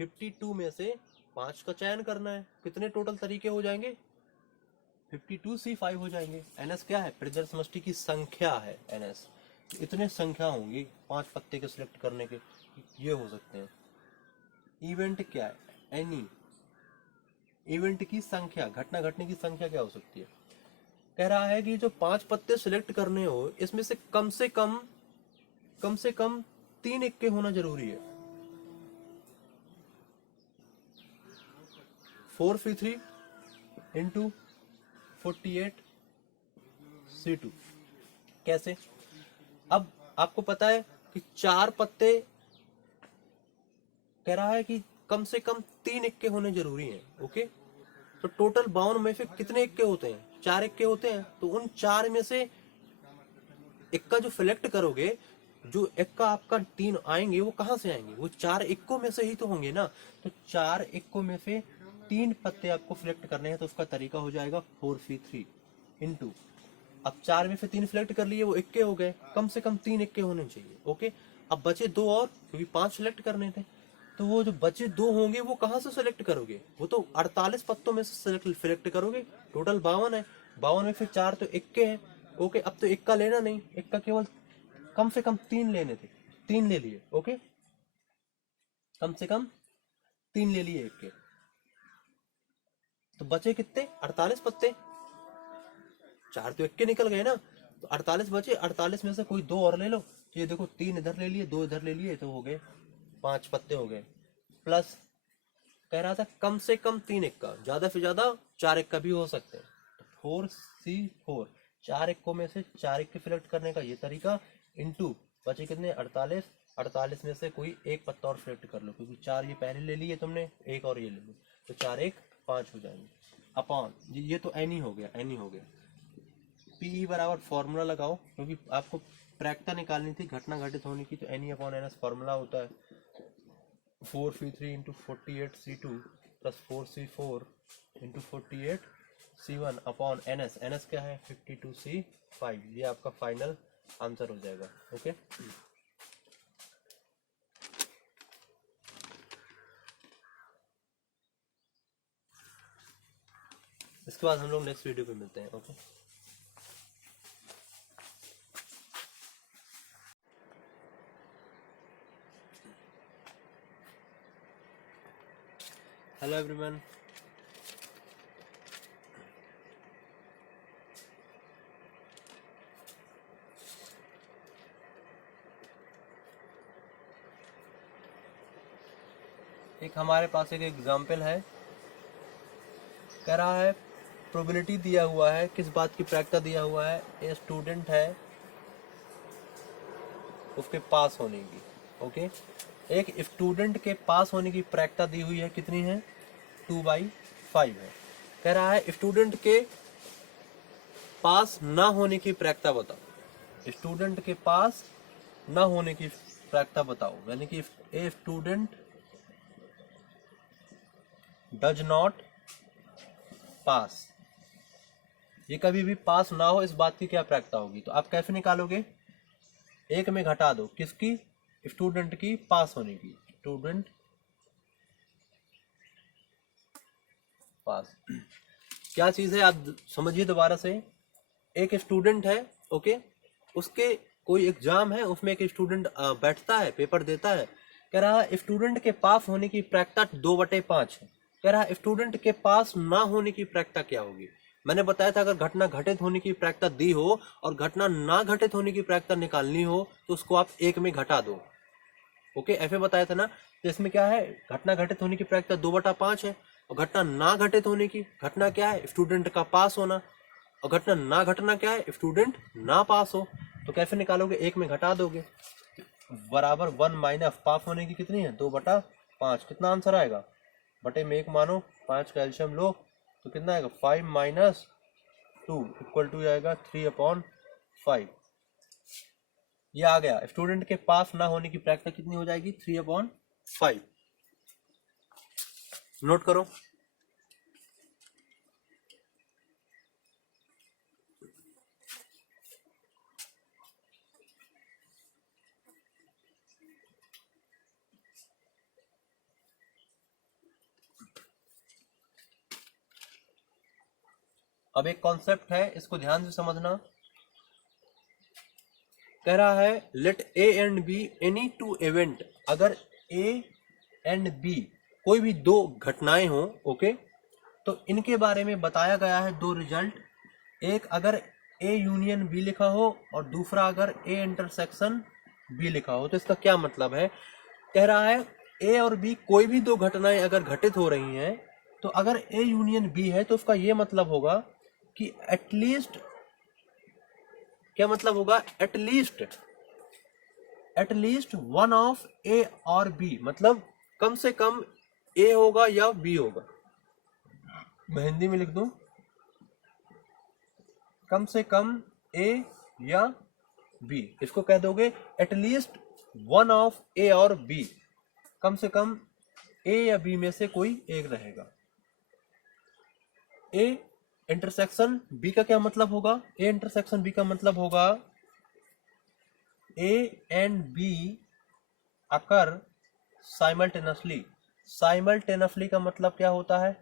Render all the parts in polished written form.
52 में से 5 का चयन करना है। कितने टोटल तरीके हो जाएंगे? 52C5 हो जाएंगे। NS क्या है? प्रेजर समष्टि की संख्या है NS। इतने संख्या होंगी 5 पत्ते के सिलेक्ट करने के, ये हो सकते हैं। इवेंट क्या है? एनी। इवेंट की संख्या, घटना घटने की संख्या क्या हो सकती है? कह रहा है कि जो 5 पत्ते सिलेक्ट करने हो, इसमें से कम से कम 3 इक्के होना जरूरी है। 4C3 into 48C2। कैसे? अब आपको पता है कि 4 पत्ते, कह रहा है कि कम से कम 3 इक्के होने जरूरी हैं। ओके, तो टोटल 52 में से कितने इक्के होते हैं? 4 इक्के होते हैं। तो उन 4 में से इक्का जो सिलेक्ट करोगे, जो इक्का आपका 3 आएंगे, वो कहां से आएंगे? वो 4 इक्कों में से ही तो होंगे ना। तो 4 इक्कों में से 3 पत्ते आपको सिलेक्ट करने हैं, तो उसका तरीका हो जाएगा 4C3 इंटू, अब 4 में से 3 सिलेक्ट कर लिए, वो इक्के हो गए। कम से कम 3 इक्के होने चाहिए। ओके, अब बचे 2 और, क्योंकि 5 सिलेक्ट करने थे। तो वो जो बचे 2 होंगे, वो कहां से सिलेक्ट करोगे? वो तो 48 पत्तों में से सिलेक्ट करोगे। टोटल 52 है, 52 में फिर 4 तो इक्के हैं। ओके, अब तो इक्का लेना नहीं, इक्का केवल कम से कम 3 लेने थे, 3 ले लिए। ओके, कम से कम 3 ले लिए इक्के। तो बचे कितने? 48 पत्ते। 4 तो इक्के निकल गए ना, तो 48 बचे। 48 में से कोई 2 और ले लो। तो ये देखो, 3 इधर ले लिए, 2 इधर ले लिए, तो हो गए 5 पत्ते हो गए। प्लस कह रहा था कम से कम 3 इक्का, ज्यादा से ज्यादा 4 इक्का भी हो सकते हैं। तो 4C4, 4 इक्कों में से 4 इक्के सिलेक्ट करने का ये तरीका, इंटू बचे कितने? 48। 48 में से कोई एक पत्ता और सिलेक्ट कर लो, क्योंकि 4 ये पहले ले लिए तुमने, एक और ये ले लो, तो 4 1 5 हो जाएंगे। अपॉन ये तो एनी हो गया, एनी हो गया। पीई बराबर फॉर्मूला लगाओ, क्योंकि आपको प्रायिकता निकालनी थी घटना घटित होने की, तो एनी अपॉन एनएस फॉर्मूला होता है 4C3 into 48C2 plus 4C4 into 48C1 upon NS. NS क्या है? 52C5। ये आपका फाइनल आंसर हो जाएगा। ओके, इसके बाद हम लोग नेक्स्ट वीडियो पे मिलते हैं। Okay, hello everyone. एक हमारे पास एक एग्जाम्पल है। कह रहा है प्रोबेबिलिटी दिया हुआ है, किस बात की प्रायिकता दिया हुआ है? ये स्टूडेंट है, उसके पास होने की। ओके, एक स्टूडेंट के पास होने की प्रायिकता दी हुई है, कितनी है? 2/5 है। कह रहा है स्टूडेंट के पास ना होने की प्रायिकता बताओ। स्टूडेंट के पास ना होने की प्रायिकता बताओ, यानी कि a student does not pass, ये कभी भी पास ना हो, इस बात की क्या प्रायिकता होगी? तो आप कैसे निकालोगे? एक में घटा दो, किसकी? स्टूडेंट की पास होने की। स्टूडेंट पास क्या चीज है, आप समझिए दोबारा से। एक स्टूडेंट है, ओके, उसके कोई एग्जाम है, उसमें एक स्टूडेंट बैठता है, पेपर देता है। कह रहा है स्टूडेंट के पास होने की प्रायिकता 2/5 है। कह रहा है स्टूडेंट के पास ना होने की प्रायिकता क्या होगी? मैंने बताया था, अगर घटना घटित होने की प्रायिकता दी हो और घटना ना घटित होने की प्रायिकता निकालनी हो, तो उसको आप एक में घटा दो। ओके, ऐसे बताया था ना। तो इसमें क्या है? घटना घटित होने की प्रायिकता 2/5 है, और घटना ना घटित होने की, घटना क्या है? स्टूडेंट का पास होना, और घटना ना घटना क्या है? स्टूडेंट ना पास हो। तो कैसे निकालोगे? एक में घटा दोगे, बराबर 1 माइनस पास होने की कितनी है? 2/5। कितना आंसर आएगा? बटे में 1 मानो, 5 का एलसीएम लो, तो कितना आएगा? 5 - 2 इक्वल टू आएगा 3/5। ये आ गया। स्टूडेंट के पास ना होने की प्रायिकता कितनी हो जाएगी? 3/5। नोट करो। अब एक कॉन्सेप्ट है, इसको ध्यान से समझना। कह रहा है let A and B any two event, अगर ए एंड बी कोई भी दो घटनाएं हो, ओके, तो इनके बारे में बताया गया है दो रिजल्ट, एक अगर ए यूनियन बी लिखा हो और दूसरा अगर ए इंटरसेक्शन बी लिखा हो। तो इसका क्या मतलब है? कह रहा है ए और बी कोई भी दो घटनाएं अगर घटित हो रही हैं, तो अगर ए यूनियन बी है तो उसका ये मतलब होगा कि एटलीस्ट, क्या मतलब होगा? एटलीस्ट वन ऑफ ए और बी, मतलब कम से कम ए होगा या बी होगा। मैं हिंदी में लिख दूं, कम से कम ए या बी, इसको कह दोगे एटलीस्ट वन ऑफ ए और बी, कम से कम ए या बी में से कोई एक रहेगा। ए इंटरसेक्शन बी का क्या मतलब होगा? ए इंटरसेक्शन बी का मतलब होगा ए and be occur simultaneously. Simultaneously का मतलब क्या होता है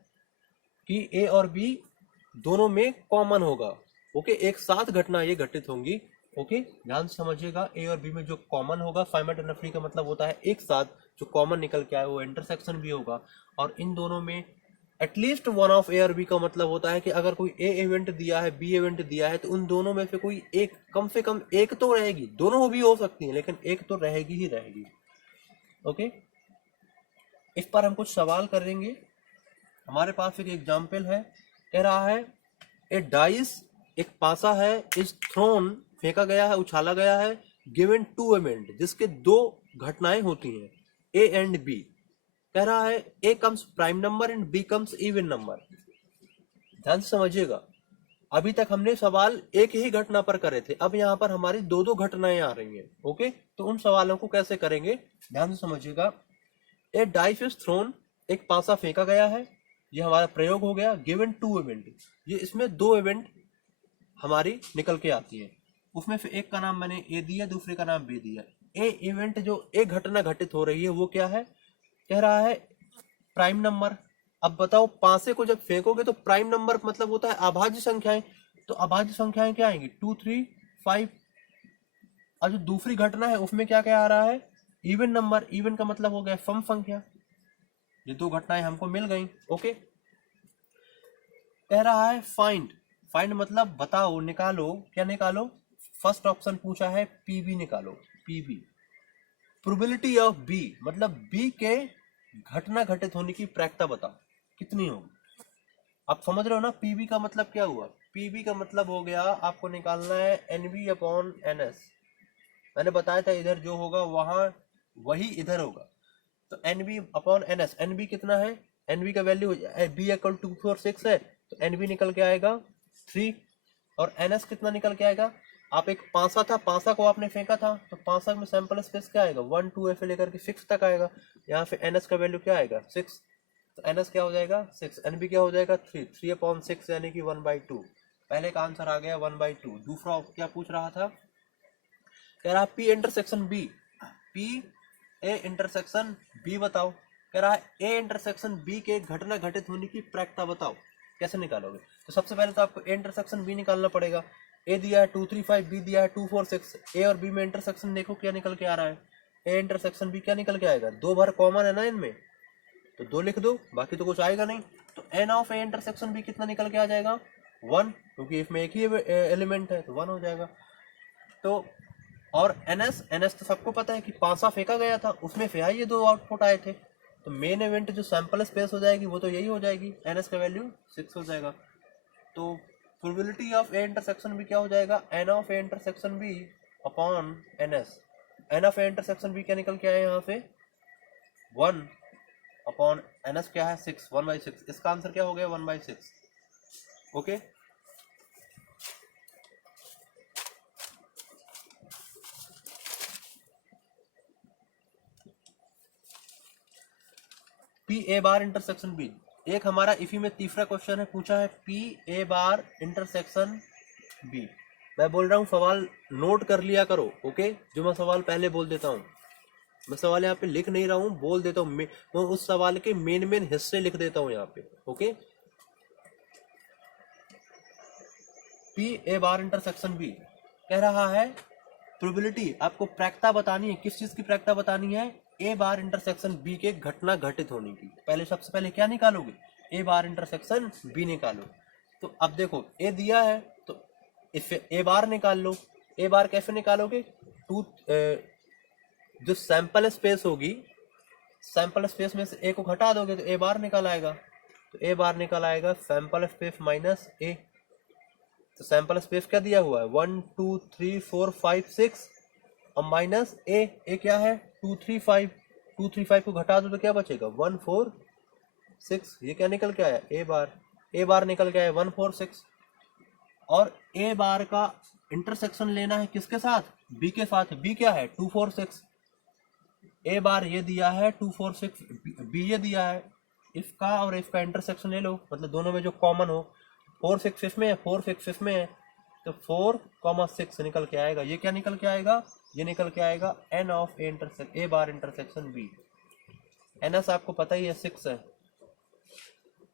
कि ए और बी दोनों में कॉमन होगा, ओके, एक साथ घटना ये घटित होंगी, ओके, ध्यान से समझिएगा। ए और बी में जो कॉमन होगा, साइमल्टेनियसली का मतलब होता है एक साथ जो कॉमन निकल के आए, वो इंटरसेक्शन भी होगा। और इन दोनों में एटलीस्ट वन ऑफ ए और बी का मतलब होता है कि अगर कोई ए इवेंट दिया है, बी इवेंट दिया है, तो उन दोनों में से कोई एक, कम से कम एक तो रहेगी, दोनों भी हो सकती है लेकिन एक तो रहेगी ही रहेगी, ओके। इस पर हम कुछ सवाल करेंगे। हमारे पास एक एग्जाम्पल है, कह रहा है ए डाइस, एक पासा है, इज थ्रोन, फेंका गया है, उछाला गया है, गिवन टू इवेंट, जिसके दो घटनाएं होती हैं, ए एंड बी। कह रहा है A comes prime number and B comes even number. ध्यान से समझिएगा, अभी तक हमने सवाल एक ही घटना पर करे थे, अब यहाँ पर हमारी दो दो घटनाएं आ रही हैं, ओके। तो उन सवालों को कैसे करेंगे, ध्यान से समझिएगा। ए डाइस इज थ्रोन, एक पासा फेंका गया है, ये हमारा प्रयोग हो गया। गिवन टू इवेंट, ये इसमें दो इवेंट हमारी निकल के आती है, उसमें से एक का नाम मैंने ए दिया, दूसरे का नाम बी दिया। ए इवेंट जो एक घटना घटित हो रही है वो क्या है? कह रहा है प्राइम नंबर। अब बताओ, पासे को जब फेंकोगे तो प्राइम नंबर मतलब होता है अभाज्य संख्याएं, तो अभाज्य संख्याएं क्या आएंगी? 2, 3, 5। और जो दूसरी घटना है उसमें क्या क्या आ रहा है? Even number. इवन का मतलब हो गया सम संख्या। ये दो घटनाएं हमको मिल गई, ओके। कह रहा है फाइंड। फाइंड मतलब बताओ, निकालो। क्या निकालो? फर्स्ट ऑप्शन पूछा है पीबी निकालो, पीबी। प्रोबेबिलिटी ऑफ बी मतलब बी के घटना घटित होने की प्रायिकता बताओ कितनी होगी। आप समझ रहे हो ना, पीबी का मतलब क्या हुआ? पीबी का मतलब हो गया आपको निकालना है एनबी अपॉन एनएस। मैंने बताया था इधर जो होगा वहां वही इधर होगा, तो एनबी अपॉन एनएस। एनबी कितना है? एनबी का वैल्यू बी इक्वल टू 4, 6 है, तो एनबी निकल के आएगा 3। और एनएस कितना निकल के आएगा? आप एक पासा था, पासा को आपने फेंका था, तो पासा में सैंपल स्पेस क्या आएगा? 1, 2 ऐसे लेकर के 6 तक आएगा। यहाँ पे एनएस का वैल्यू क्या आएगा? 6। तो एनएस क्या हो जाएगा? 6। एनबी क्या हो जाएगा? 3। 3/6 यानी कि 1/2। पहले का आंसर आ गया 1/2। दूसरा क्या पूछ रहा था? कह रहा P intersection B, P A intersection B बताओ। कह रहा है ए इंटरसेक्शन बी के घटना घटित होने की प्रायिकता बताओ। कैसे निकालोगे? तो सबसे पहले तो आपको ए इंटरसेक्शन बी निकालना पड़ेगा। ए दिया है 2, 3, 5, बी दिया है 2, 4, 6। ए और बी में इंटरसेक्शन देखो क्या निकल के आ रहा है। ए इंटरसेक्शन बी क्या निकल के आएगा? दो बार कॉमन है ना इनमें, तो 2 लिख दो, बाकी तो कुछ आएगा नहीं। तो N of A intersection B कितना निकल के आ जाएगा? 1, क्योंकि इसमें एक ही एलिमेंट है तो 1 हो जाएगा। तो और एनएस तो सबको पता है कि पासा फेंका गया था, उसमें से ये दो आउटपुट आए थे, तो मेन इवेंट जो सैंपल स्पेस हो जाएगी वो तो यही हो जाएगी। एनएस का वैल्यू 6 हो जाएगा। तो probability of A intersection B क्या हो जाएगा? N of A intersection B upon n S. N of A intersection B क्या निकल के आया यहाँ पे? 1 अपॉन एनएस क्या है? 6, 1/6। इसका आंसर क्या हो गया? 1/6, okay. P A bar intersection B. एक हमारा इसी में तीसरा क्वेश्चन है, पूछा है P A bar intersection B. मैं बोल रहा हूँ सवाल नोट कर लिया करो, ओके। जो मैं सवाल पहले बोल देता हूँ, मैं सवाल यहाँ पे लिख नहीं रहा हूँ, बोल देता हूँ। मैं उस सवाल के मेन हिस्से लिख देता हूँ यहाँ पे, okay. P A bar intersection B, कह रहा है प्रोबेबिलिटी, आपको प्रायिकता बतानी है। किस चीज की प्रायिकता बतानी है? ए बार इंटरसेक्शन बी के घटना घटित होने की। पहले सबसे पहले क्या निकालोगे? ए बार इंटरसेक्शन बी निकालो। तो अब देखो ए दिया है तो इस ए बार निकाल लो। ए बार कैसे निकालोगे? टू जो सैंपल स्पेस होगी, सैंपल स्पेस में से ए को घटा दोगे तो ए बार निकल आएगा। तो ए बार निकल आएगा सैंपल स्पेस माइनस ए। तो सैंपल स्पेस क्या दिया हुआ है? 1 2 3 4 5 6 और माइनस ए। ए क्या है? 2 3 5। 2 3 5 को घटा दो तो क्या बचेगा? 1 4 6। ये क्या निकल के आया? ए बार। ए बार निकल के आया 1 4 6। और ए बार का इंटरसेक्शन लेना है किसके साथ? बी के साथ। बी क्या है? 2 4 6। ए बार ये दिया है 2 4 6, बी ये दिया है। इसका और इसका इंटरसेक्शन ले लो, मतलब दोनों में जो कॉमन हो। 4 6 इसमें है, 4 6 इसमें है, तो 4,6 निकल के आएगा। ये क्या निकल के आएगा? ये निकल के आएगा n of A bar intersection B. N S आपको पता ही है 6 है।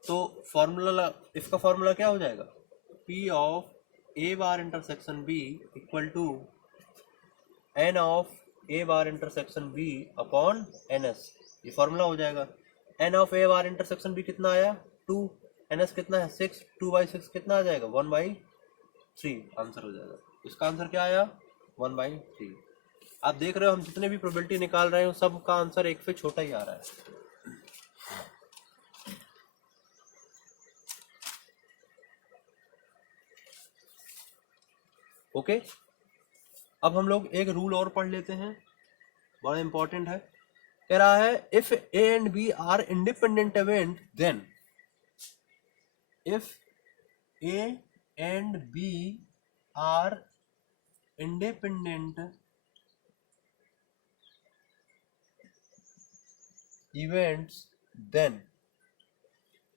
तो फॉर्मूला, इसका फॉर्मूला क्या हो जाएगा? P of A bar intersection B equal to n of A bar intersection B upon N S. ये फॉर्मूला हो जाएगा। N of A bar intersection B कितना आया? 2। एन एस कितना है? 6। 2/6 कितना आ जाएगा? 1/3 आंसर हो जाएगा। इसका आंसर क्या आया? 1/3। आप देख रहे हो हम जितने भी प्रोबेबिलिटी निकाल रहे हो सब का आंसर एक से छोटा ही आ रहा है। ओके, अब हम लोग एक रूल और पढ़ लेते हैं, बड़ा इंपॉर्टेंट है। कह रहा है if A and B are independent event then, if A and B are independent events then,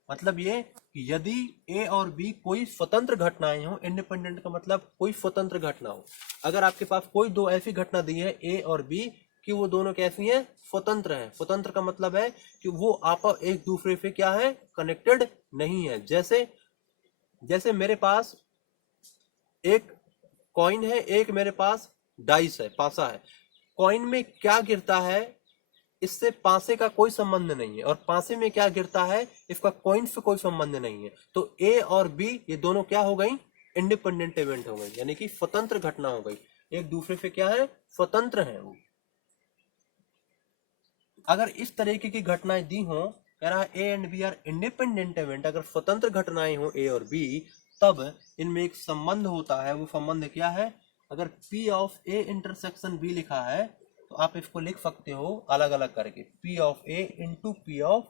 मतलब ये कि यदि ए और बी कोई स्वतंत्र घटनाएं हो। इंडिपेंडेंट का मतलब कोई स्वतंत्र घटना हो। अगर आपके पास कोई दो ऐसी घटना दी है ए और बी कि वो दोनों कैसी हैं? स्वतंत्र हैं। स्वतंत्र का मतलब है कि वो आपस एक दूसरे से क्या है? कनेक्टेड नहीं है। जैसे मेरे पास एक कॉइन है, एक मेरे पास डाइस है, पासा है। कॉइन में क्या गिरता है इससे पासे का कोई संबंध नहीं है, और पासे में क्या गिरता है इसका कॉइन से कोई संबंध नहीं है। तो ए और बी ये दोनों क्या हो गई? इंडिपेंडेंट इवेंट हो गई, यानी कि स्वतंत्र घटना हो गई। एक दूसरे से क्या है? स्वतंत्र है वो। अगर इस तरीके की घटनाएं दी हो, कह रहा है A and B are independent event, अगर स्वतंत्र घटनाएं हो ए और बी, तब इनमें एक संबंध होता है। वो संबंध क्या है? अगर P of A intersection B लिखा है तो आप इसको लिख सकते हो अलग अलग करके, P of A into P of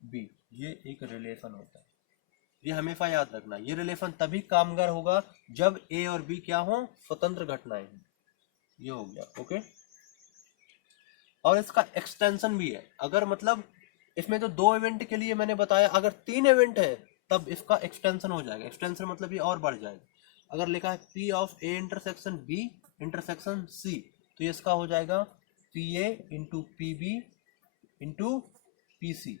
B. ये एक रिलेशन होता है, ये हमेशा याद रखना। ये रिलेशन तभी कामगार होगा जब ए और बी क्या हो? स्वतंत्र घटनाएं हो। ये हो गया। ओके, और इसका एक्सटेंशन भी है। अगर मतलब इसमें तो 2 इवेंट के लिए मैंने बताया, अगर 3 इवेंट है तब इसका एक्सटेंशन हो जाएगा। एक्सटेंशन मतलब ये और बढ़ जाएगा। अगर लिखा है P of A intersection B intersection C, तो ये इसका हो जाएगा PA into PB into PC।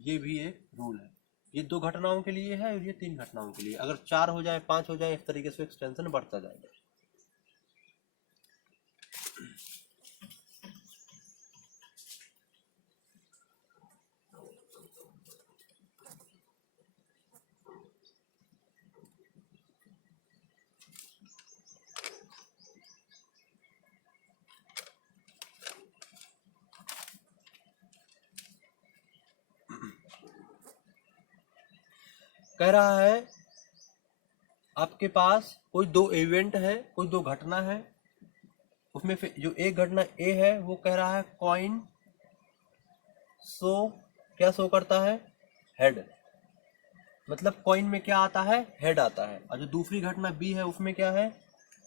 ये भी एक रूल है। ये 2 घटनाओं के लिए है और ये 3 घटनाओं के लिए। अगर 4 हो जाए, 5 हो जाए, इस तरीके से एक्सटेंशन बढ़ता जाएगा। कह रहा है आपके पास कोई 2 इवेंट है, कोई 2 घटना है, उसमें से जो एक घटना ए है वो कह रहा है कॉइन शो, क्या शो करता है? हेड। मतलब कॉइन में क्या आता है? हेड आता है। और जो दूसरी घटना बी है उसमें क्या है?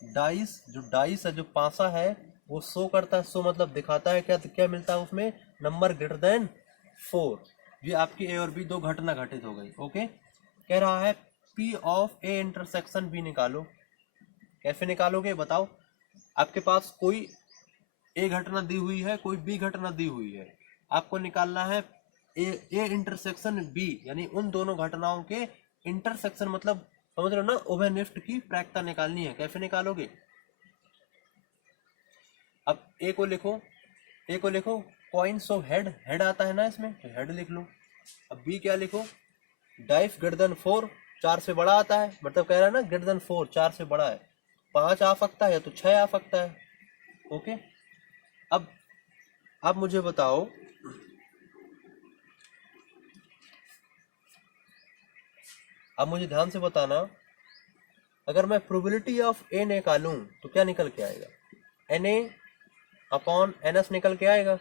डाइस। जो डाइस है, जो पासा है, वो शो करता है। शो मतलब दिखाता है। क्या क्या मिलता है उसमें? Number greater than 4। ये आपकी ए और बी 2 घटना घटित हो गई। ओके, कह रहा है P of A intersection B निकालो। कैसे निकालोगे बताओ? आपके पास कोई ए घटना दी हुई है, कोई बी घटना दी हुई है। आपको निकालना है ए इंटरसेक्शन बी, यानी उन दोनों घटनाओं के इंटरसेक्शन, मतलब समझ रहे हो ना। ओवरनिफ्ट की प्रायिकता निकालनी है, कैसे निकालोगे? अब ए को लिखो कॉइन्स ऑफ हेड, हेड आता है ना इसमें, तो हेड लिख लो। अब बी क्या लिखो? डाइस ग्रेटर देन 4, 4 से बड़ा आता है, मतलब कह रहा है ना ग्रेटर देन 4, 4 से बड़ा है, 5 आ सकता है तो 6 आ सकता है। ओके, अब मुझे बताओ, अब मुझे ध्यान से बताना, अगर मैं प्रोबेबिलिटी ऑफ ए निकालूं तो क्या निकल के आएगा? N A upon N S निकल के आएगा।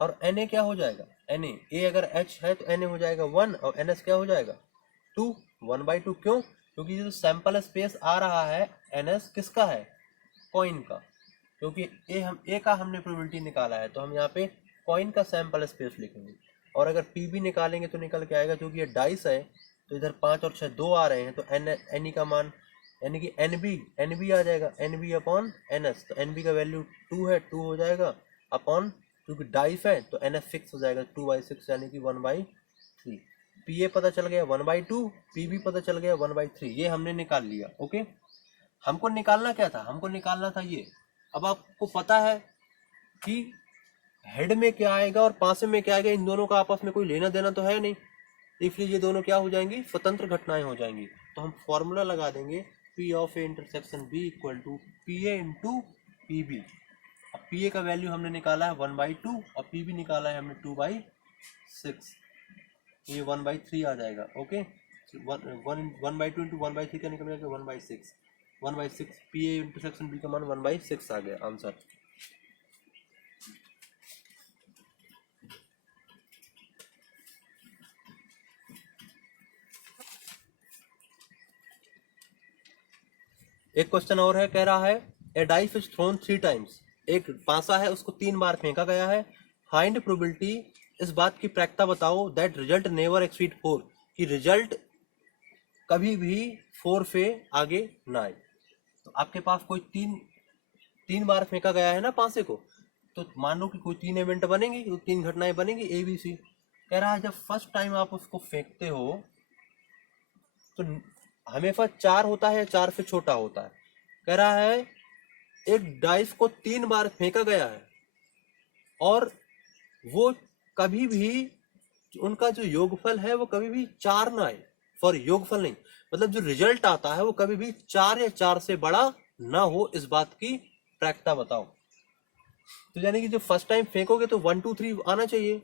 और एन ए क्या हो जाएगा? एन ए अगर एच है तो एन ए हो जाएगा 1 और एन एस क्या हो जाएगा? 2, 1/2। क्यों? क्योंकि जो सैंपल स्पेस आ रहा है एन एस किसका है? कॉइन का। क्योंकि ए का हमने प्रोबेबिलिटी निकाला है तो हम यहाँ पे कॉइन का सैंपल स्पेस लिखेंगे। और अगर पी बी निकालेंगे तो निकल के आएगा, क्योंकि ये डाइस है तो इधर 5 और 6 2 आ रहे हैं, तो एन ई का मान यानी कि एन बी आ जाएगा, n B upon N S. तो एन बी का वैल्यू 2 है, 2 हो जाएगा अपॉन, क्योंकि डाइस है तो एन एस 6 हो जाएगा, 2/6 यानी कि 1/3। पी ए पता चल गया 1/2, पी बी पता चल गया 1/3। ये हमने निकाल लिया। ओके, हमको निकालना क्या था? हमको निकालना था ये। अब आपको पता है कि हेड में क्या आएगा और पासे में क्या आएगा, इन दोनों का आपस में कोई लेना देना तो है नहीं, इसलिए ये दोनों क्या हो जाएंगी? स्वतंत्र घटनाएं हो जाएंगी। तो हम फॉर्मूला लगा देंगे P of A intersection B equal to P A into P B. अब पी ए का वैल्यू हमने निकाला है 1/2 और पी बी निकाला है हमने 2/6, ये 1/3 आ जाएगा। ओके, 1/2 इंटू 1/3 का निकल जाएगा 1/6, 1/6 पी ए इंटरसेक्शन बी का मान 1/6 आ गया आंसर। एक क्वेश्चन और है, कह रहा है ए डाइस इज थ्रोन 3 टाइम्स, एक पासा है उसको 3 बार फेंका गया है, फाइंड प्रोबेबिलिटी, इस बात की प्रायिकता बताओ दैट रिजल्ट नेवर एक्सीड 4, कि रिजल्ट कभी भी 4 से आगे ना आए। तो आपके पास कोई तीन बार फेंका गया है ना पासे को, तो मान लो कि कोई 3 इवेंट बनेंगे, तो 3 घटनाएं बनेंगी ए बी सी। कह रहा है जब फर्स्ट टाइम आप उसको फेंकते हो तो हमेशा 4 होता है, 4 से छोटा होता है। कह रहा है एक डाइस को 3 बार फेंका गया है और वो कभी भी, उनका जो योगफल है वो कभी भी 4 ना आए, फॉर योगफल नहीं, मतलब जो रिजल्ट आता है वो कभी भी 4 या 4 से बड़ा ना हो, इस बात की प्रायिकता बताओ। तो यानी कि जो फर्स्ट टाइम फेंकोगे तो 1 2 3 आना चाहिए,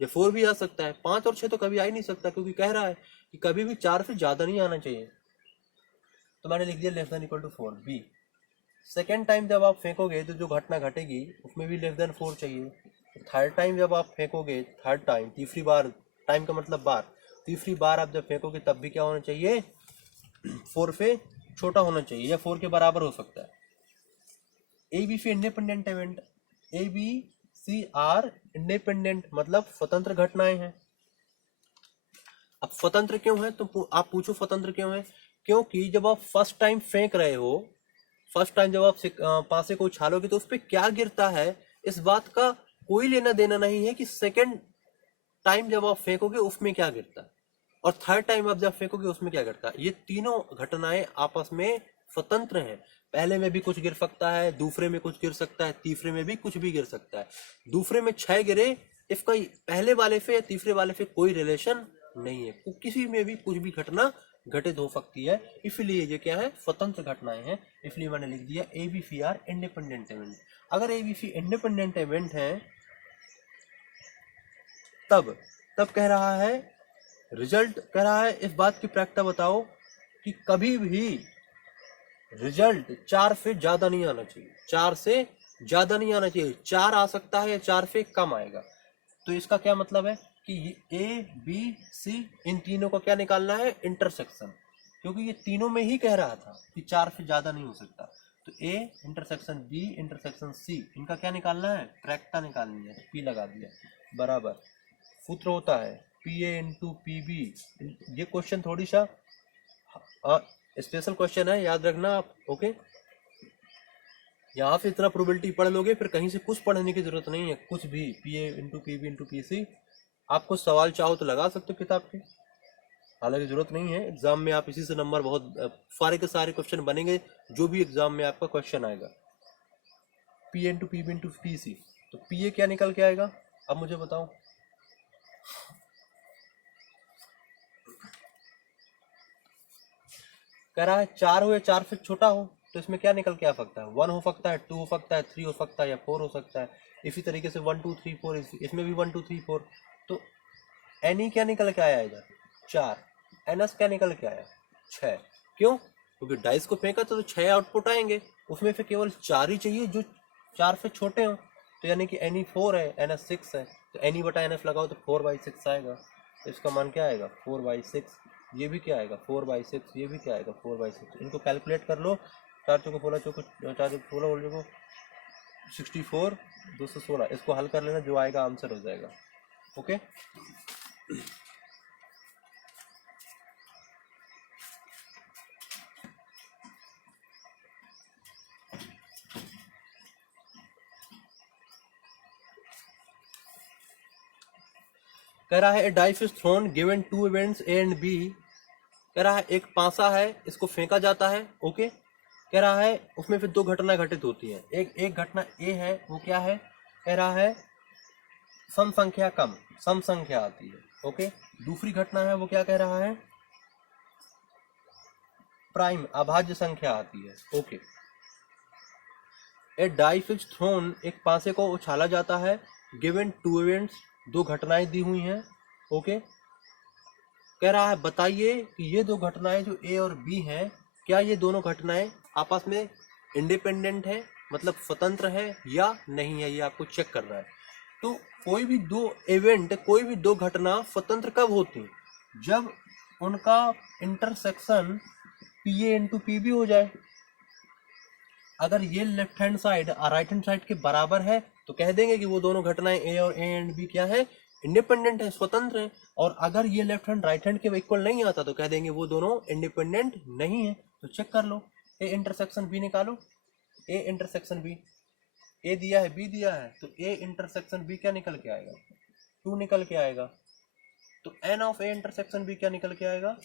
या 4 भी आ सकता है, 5 और 6 तो कभी आ ही नहीं सकता, क्योंकि कह रहा है कि कभी भी 4 से ज्यादा नहीं आना चाहिए। तो मैंने लिख दिया less than equal to 4 B. Second time जब आप फेंकोगे तो जो घटना घटेगी उसमें भी लेस देन 4 चाहिए। थर्ड टाइम जब आप फेंकोगे, थर्ड टाइम, तीसरी बार, टाइम का मतलब बार, तीसरी बार आप जब फेंकोगे तब भी क्या होना चाहिए? 4 से छोटा होना चाहिए या 4 के बराबर हो सकता है। A B C independent event, A B C are independent मतलब स्वतंत्र घटनाएं हैं। अब स्वतंत्र क्यों है तो आप पूछो स्वतंत्र क्यों है? क्योंकि जब आप फर्स्ट टाइम फेंक रहे हो, फर्स्ट टाइम जब आप पासे को उछालोगे तो उस पर क्या गिरता है इस बात का कोई लेना देना नहीं है कि सेकंड टाइम जब आप फेंकोगे उसमें क्या गिरता है और थर्ड टाइम आप जब फेंकोगे उसमें क्या गिरता है। ये तीनों घटनाएं आपस में स्वतंत्र हैं। पहले में भी कुछ गिर सकता है, दूसरे में कुछ गिर सकता है, तीसरे में भी कुछ भी गिर सकता है। दूसरे में 6 गिरे, इसका पहले वाले से या तीसरे वाले से कोई रिलेशन नहीं है, किसी में भी कुछ भी घटना घटित हो सकती है, इसलिए ये क्या है? स्वतंत्र घटनाएं हैं। इसलिए मैंने लिख दिया A B C are independent event. अगर A B C independent event है तब कह रहा है रिजल्ट, कह रहा है इस बात की प्रायिकता बताओ कि कभी भी रिजल्ट 4 से ज्यादा नहीं आना चाहिए, 4 से ज्यादा नहीं आना चाहिए, 4 आ सकता है या 4 से कम आएगा। तो इसका क्या मतलब है कि ए बी सी इन तीनों को क्या निकालना है? इंटरसेक्शन, क्योंकि ये तीनों में ही कह रहा था कि 4 से ज्यादा नहीं हो सकता। तो A intersection B intersection C, इनका क्या निकालना है? प्रायिकता निकालनी है। पी लगा दिया बराबर, सूत्र होता है P A into P B. ये क्वेश्चन थोड़ी सा स्पेशल क्वेश्चन है, याद रखना आप। ओके, यहाँ से इतना प्रोबेबिलिटी पढ़ लोगे फिर कहीं से कुछ पढ़ने की जरूरत नहीं है, कुछ भी। P A into P B into P C, आपको सवाल चाहो तो लगा सकते हो किताब के। हालांकि जरूरत नहीं है, एग्जाम में आप इसी से नंबर बहुत सारे के सारे क्वेश्चन बनेंगे जो भी एग्जाम में आपका क्वेश्चन आएगा। P into P B into P C, तो पी ए क्या निकल के आएगा अब मुझे बताओ। कह रहा है 4 हो या 4 से छोटा हो, तो इसमें क्या निकल के आ सकता है, 1 हो सकता है, 2 हो सकता है, 3 हो सकता है या 4 हो सकता है। इसी तरीके से 1 2 3 4, इसमें भी 1 2 3 4। तो एन क्या निकल के आया इधर 4, एनएस क्या निकल के आया 6। क्यों? क्योंकि डाइस को फेंका तो 6 आउटपुट आएंगे, उसमें से केवल 4 ही चाहिए जो 4 से छोटे हों। तो यानी कि एन 4 है, एनएस 6 है, तो एन बटा एनएस लगाओ तो 4/6 आएगा। तो इसका मान क्या आएगा 4/6। ये भी क्या आएगा 4/6, ये भी क्या आएगा 4/6। इनको कैलकुलेट कर लो, 4 चौको 16 चौको 4 चौको 16 बोल चौको 64 216, इसको हल कर लेना, जो आएगा आंसर हो जाएगा। ओके, कह रहा है dice is thrown given 2 events A and B. कह रहा है एक पासा है, इसको फेंका जाता है। ओके, कह रहा है उसमें फिर 2 घटना घटित होती है। एक घटना ए है, वो क्या है, कह रहा है सम संख्या कम, सम संख्या आती है। ओके, दूसरी घटना है वो क्या कह रहा है, प्राइम अभाज्य संख्या आती है। Okay, A dice is throne, एक पासे को उछाला जाता है, गिवन 2 इवेंट्स, 2 घटनाएं दी हुई हैं। ओके, कह रहा है बताइए कि ये 2 घटनाएं जो ए और बी हैं, क्या ये दोनों घटनाएं आपस में इंडिपेंडेंट है, मतलब स्वतंत्र है या नहीं है, ये आपको चेक करना है। तो कोई भी 2 इवेंट, कोई भी 2 घटना स्वतंत्र कब होती हैं, जब उनका intersection P A into P B हो जाए। अगर ये लेफ्ट हैंड साइड और राइट हैंड साइड के बराबर है तो कह देंगे कि वो दोनों घटनाएं ए और ए एंड बी क्या है, इंडिपेंडेंट है, स्वतंत्र है। और अगर ये लेफ्ट हैंड राइट हैंड के इक्वल नहीं आता तो कह देंगे वो दोनों इंडिपेंडेंट नहीं है। तो चेक कर लो, ए इंटरसेक्शन बी निकालो, ए इंटरसेक्शन बी, ए दिया है बी दिया है, तो ए इंटरसेक्शन बी क्या निकल के आएगा 2 निकल के आएगा। तो N of A intersection B क्या निकल के आएगा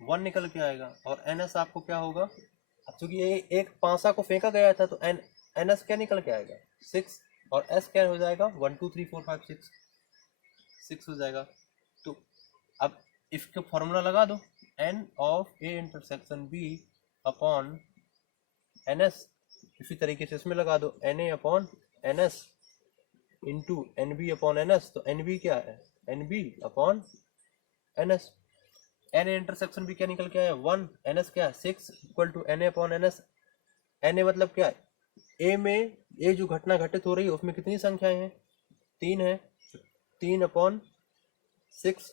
1 निकल के आएगा। और एन एस आपको क्या होगा, अब चूंकि एक पासा को फेंका गया था तो एन एस क्या निकल के आएगा 6, और एस क्या हो जाएगा 1 2 3 4 5 6 हो जाएगा। तो अब इसका फॉर्मूला लगा दो, N of A intersection B upon N S. इसी तरीके से इसमें लगा दो N A upon N S into N B upon N S. तो एन बी क्या है N B upon N S. N A intersection भी क्या निकल के आया 1, एन एस क्या है 6 equal to N A upon N S. N A मतलब क्या है, ए में ए जो घटना घटित हो रही है उसमें कितनी संख्याएं हैं 3 है, 3 अपॉन 6।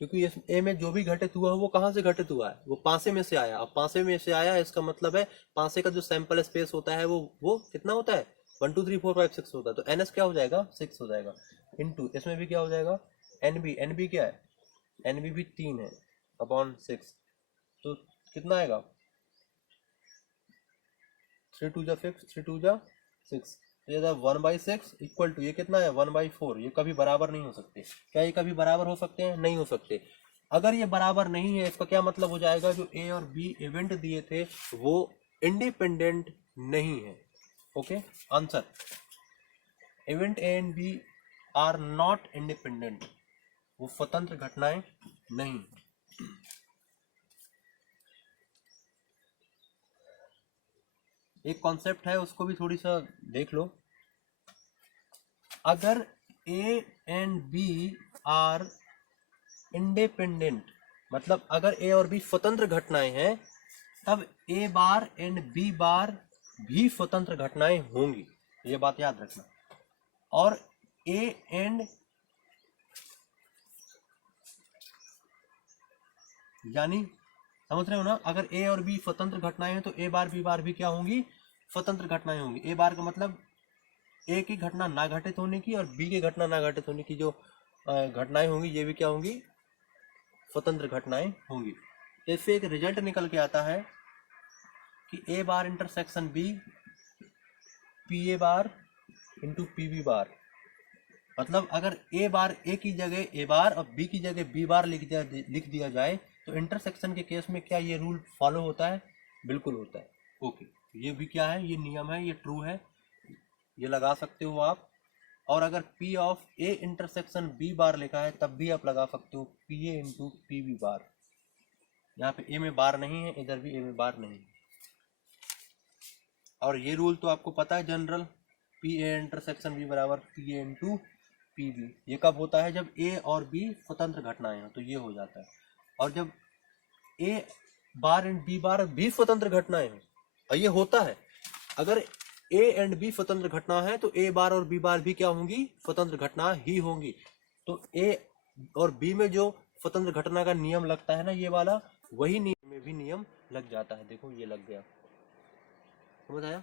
क्योंकि इस ए में जो भी घटित हुआ है वो कहाँ से घटित हुआ है, वो पासे में से आया। अब पासे में से आया है, इसका मतलब है पासे का जो सैंपल स्पेस होता है वो कितना होता है 1 2 3 4 5 6 होता है। तो एन एस क्या हो जाएगा 6 हो जाएगा, इंटू इसमें भी क्या हो जाएगा एन बी क्या है, एन बी भी 3 है अपॉन 6। तो कितना आएगा 3 2 जा 6, 3 2 जा 6, ये 1/6 इक्वल टू ये कितना है 1/4। ये कभी बराबर नहीं हो सकते। क्या ये कभी बराबर हो सकते हैं, नहीं हो सकते। अगर ये बराबर नहीं है इसका क्या मतलब हो जाएगा, जो ए और बी इवेंट दिए थे वो इंडिपेंडेंट नहीं है। Okay, answer event A and B are not independent, वो स्वतंत्र घटनाएं नहीं। एक कॉन्सेप्ट है उसको भी थोड़ी सा देख लो। अगर A and B are independent, मतलब अगर ए और बी स्वतंत्र घटनाएं हैं, तब ए बार एंड बी बार भी स्वतंत्र घटनाएं होंगी, ये बात याद रखना। और ए एंड यानी समझ रहे हो ना, अगर ए और बी स्वतंत्र घटनाएं हैं तो ए बार बी बार भी क्या होंगी, स्वतंत्र घटनाएं होंगी। ए बार का मतलब ए की घटना ना घटित होने की और बी की घटना ना घटित होने की जो घटनाएं होंगी ये भी क्या होंगी, स्वतंत्र घटनाएं होंगी। इससे एक रिजल्ट निकल के आता है कि A bar intersection B P A bar into P B bar मतलब अगर ए बार ए की जगह ए बार और बी की जगह बी बार लिख दिया जाए तो इंटरसेक्शन के केस में क्या ये रूल फॉलो होता है? बिल्कुल होता है। ओके, ये भी क्या है, ये नियम है, ये ट्रू है, ये लगा सकते हो आप। और अगर P of A intersection B bar लिखा है तब भी आप लगा सकते हो P A into P B bar. यहाँ पे ए में बार नहीं है, इधर भी ए में बार नहीं है। और ये रूल तो आपको पता है general, P A intersection B बराबर P A into P B. ये कब होता है? जब ए और बी स्वतंत्र घटनाएं हो तो ये हो जाता है। और जब ए बार एंड बी बार भी स्वतंत्र घटनाएं हो, और ये होता है, अगर ए एंड बी स्वतंत्र घटना है तो ए बार और बी बार भी क्या होंगी? स्वतंत्र घटना ही होंगी। तो ए और बी में जो स्वतंत्र घटना का नियम लगता है ना, ये वाला, वही नियम में भी नियम लग जाता है। देखो ये लग गया, समझ आया?